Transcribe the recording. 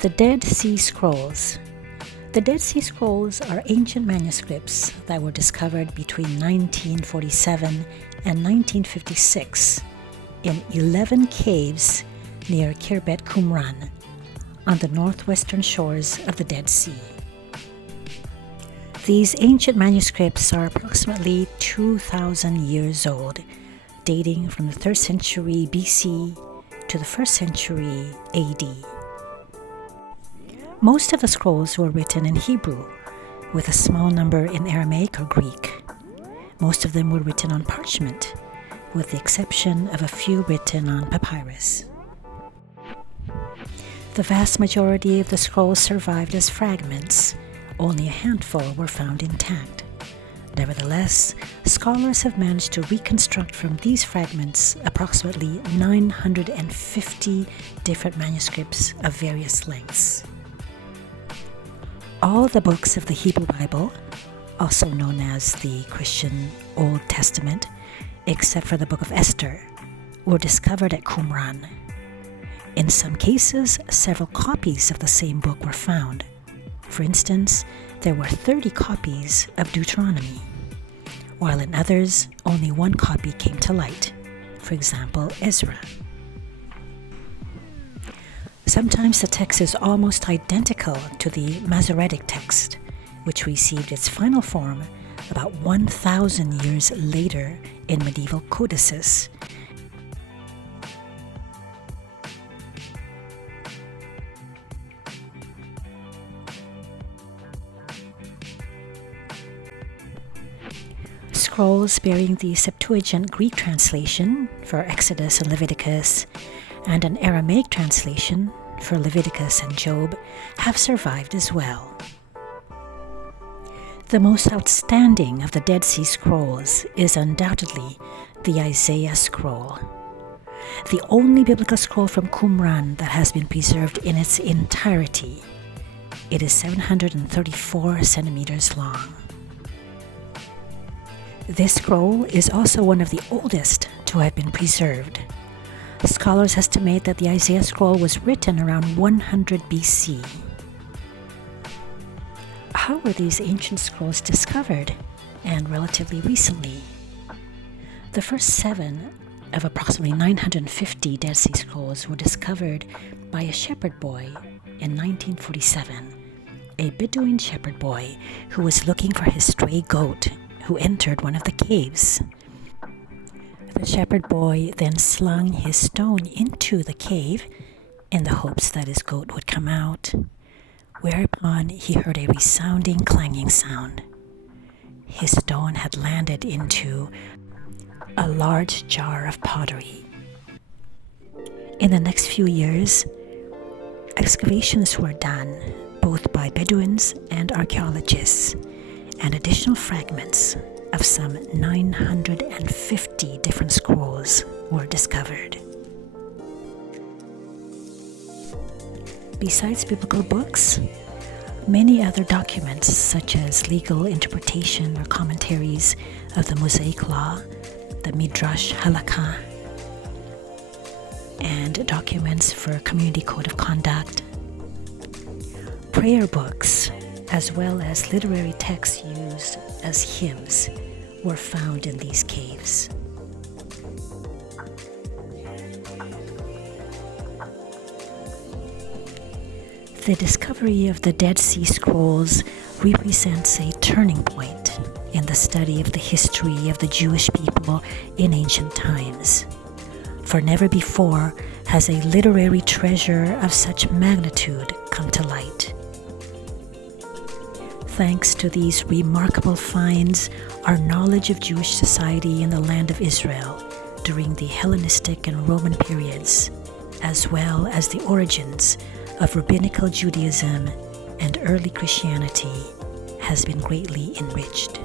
The Dead Sea Scrolls. The Dead Sea Scrolls are ancient manuscripts that were discovered between 1947 and 1956 in 11 caves near Khirbet QUMRAN on the northwestern shores of the Dead Sea. These ancient manuscripts are approximately 2,000 years old, dating from the 3rd century BC to the 1st century AD. Most of the scrolls were written in Hebrew, with a small number in Aramaic or Greek. Most of them were written on parchment, with the exception of a few written on papyrus. The vast majority of the scrolls survived as fragments. Only a handful were found intact. Nevertheless, scholars have managed to reconstruct from these fragments approximately 950 different manuscripts of various lengths. All the books of the Hebrew Bible, also known as the Christian Old Testament, except for the book of Esther, were discovered at Qumran. In some cases, several copies of the same book were found. For instance, there were 30 copies of Deuteronomy, while in others, only one copy came to light, for example, Ezra. Sometimes the text is almost identical to the Masoretic text, which received its final form about 1,000 years later in medieval codices. Scrolls bearing the Septuagint Greek translation for Exodus and Leviticus and an Aramaic translation for Leviticus and Job have survived as well. The most outstanding of the Dead Sea Scrolls is undoubtedly the Isaiah scroll, the only biblical scroll from Qumran that has been preserved in its entirety. It is 734 centimeters long. This scroll is also one of the oldest to have been preserved. Scholars estimate that the Isaiah scroll was written around 100 BC. How were these ancient scrolls discovered, and relatively recently? The first 7 of approximately 950 Dead Sea Scrolls were discovered by a shepherd boy in 1947, a Bedouin shepherd boy who was looking for his stray goat, who entered one of the caves. The shepherd boy then slung his stone into the cave in the hopes that his goat would come out, whereupon he heard a resounding clanging sound. His stone had landed into a large jar of pottery. In the next few years, excavations were done both by Bedouins and archaeologists, and additional fragments of some 950 different scrolls were discovered. Besides biblical books, many other documents such as legal interpretation or commentaries of the Mosaic Law, the Midrash Halakha, and documents for community code of conduct, prayer books, as well as literary texts used as hymns, were found in these caves. The discovery of the Dead Sea Scrolls represents a turning point in the study of the history of the Jewish people in ancient times. For never before has a literary treasure of such magnitude come to light. Thanks to these remarkable finds, our knowledge of Jewish society in the land of Israel during the Hellenistic and Roman periods, as well as the origins of rabbinical Judaism and early Christianity, has been greatly enriched.